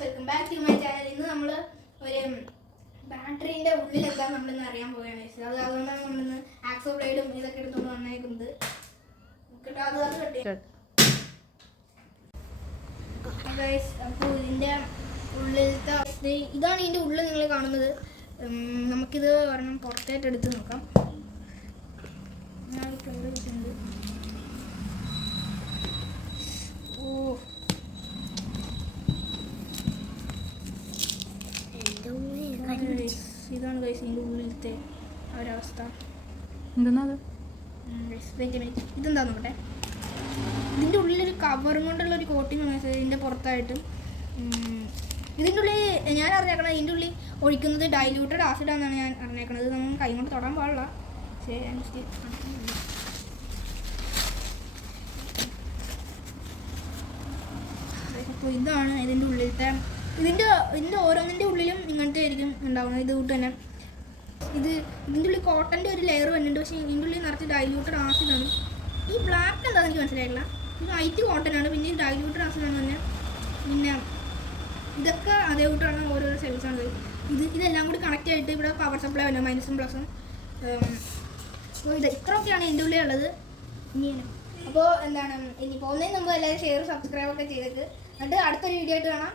Welcome back to my channel. ഇന്ന് നമ്മൾ ഒരു ബാറ്ററിന്റെ ഉള്ളിൽ എന്താ നമ്മളിന്ന് അറിയാൻ പോവുകയാണ് വെച്ചത് അത് അതുകൊണ്ടാണ് നമ്മളിന്ന് ആക്സോ ബ്ലേഡും ഇതൊക്കെ എടുത്തുകൊണ്ട് വന്നേക്കുന്നത്. അപ്പോൾ ഇതിന്റെ ഉള്ളിലത്തെ ഇതാണ് ഇതിന്റെ ഉള്ളിൽ നിങ്ങൾ കാണുന്നത്. നമുക്കിത് ഒരെണ്ണം പുറത്തായിട്ട് എടുത്ത് നോക്കാം. ഞാൻ ഇതാണ് ഗൈസ് ഇതിന്റെ ഉള്ളിലത്തെ ഒരവസ്ഥ. ഇതെന്താ നോക്കട്ടെ? ഇതിന്റെ ഉള്ളിലൊരു കവറും കൊണ്ടുള്ള ഒരു കോട്ടിങ് ആണ് ഇതിന്റെ പുറത്തായിട്ട്. ഇതിന്റെ ഇതിന്റെ ഉള്ളിൽ ഞാൻ അറിഞ്ഞേക്കണത് ഇതിന്റെ ഉള്ളിൽ ഒഴിക്കുന്നത് ഡൈല്യൂട്ടഡ് ആസിഡാണെന്നാണ് ഞാൻ അറിഞ്ഞേക്കണത്. നമ്മൾ കൈ കൊണ്ട് തൊടാൻ പാടില്ല. പക്ഷേ അപ്പോൾ ഇതാണ് ഇതിന്റെ ഉള്ളിലത്തെ ഇതിന്റെ ഇതിന്റെ ഓരോന്നിന്റെ ഉള്ളിലും ഇങ്ങനത്തെ ആയിരിക്കും. ഉണ്ടാവുന്നത്. ഇത് തന്നെ. ഇത് ഇതിന്റെ ഉള്ളിൽ കോട്ടന്റെ ഒരു ലെയർ വരുന്നുണ്ട് പക്ഷേ ഇതിന്റെ ഉള്ളിൽ നിറച്ച് ഡൈലൂട്ടഡ് ആസിഡാണ് ഈ ബ്ലാക്ക് എന്താണെന്ന് എനിക്ക് മനസ്സിലായില്ല ഇത് വൈറ്റ് കോട്ടൺ ആണ്. പിന്നെ ആസിഡ് ആസിഡാണ് തന്നെ പിന്നെ ഇതൊക്കെ അതേ കൂട്ടാണ് സെൽസ് ആണ്. ഇത് ഇതെല്ലാം കൂടി കണക്ട് ആയിട്ട് ഇവിടെ പവർ സപ്ലൈ വന്നു. മൈനസും പ്ലസും അപ്പോൾ ഇത് ഇത്രയൊക്കെയാണ് എന്റെ ഉള്ളിൽ ഉള്ളത്. ഇനിയാണ് അപ്പോൾ എന്താണ്? ഇനി പോകുന്നതിന് മുമ്പ് എല്ലാവരും ഷെയർ സബ്സ്ക്രൈബ് ഒക്കെ ചെയ്തിട്ട്. എന്നിട്ട് അടുത്തൊരു വീഡിയോ ആയിട്ട് കാണാം.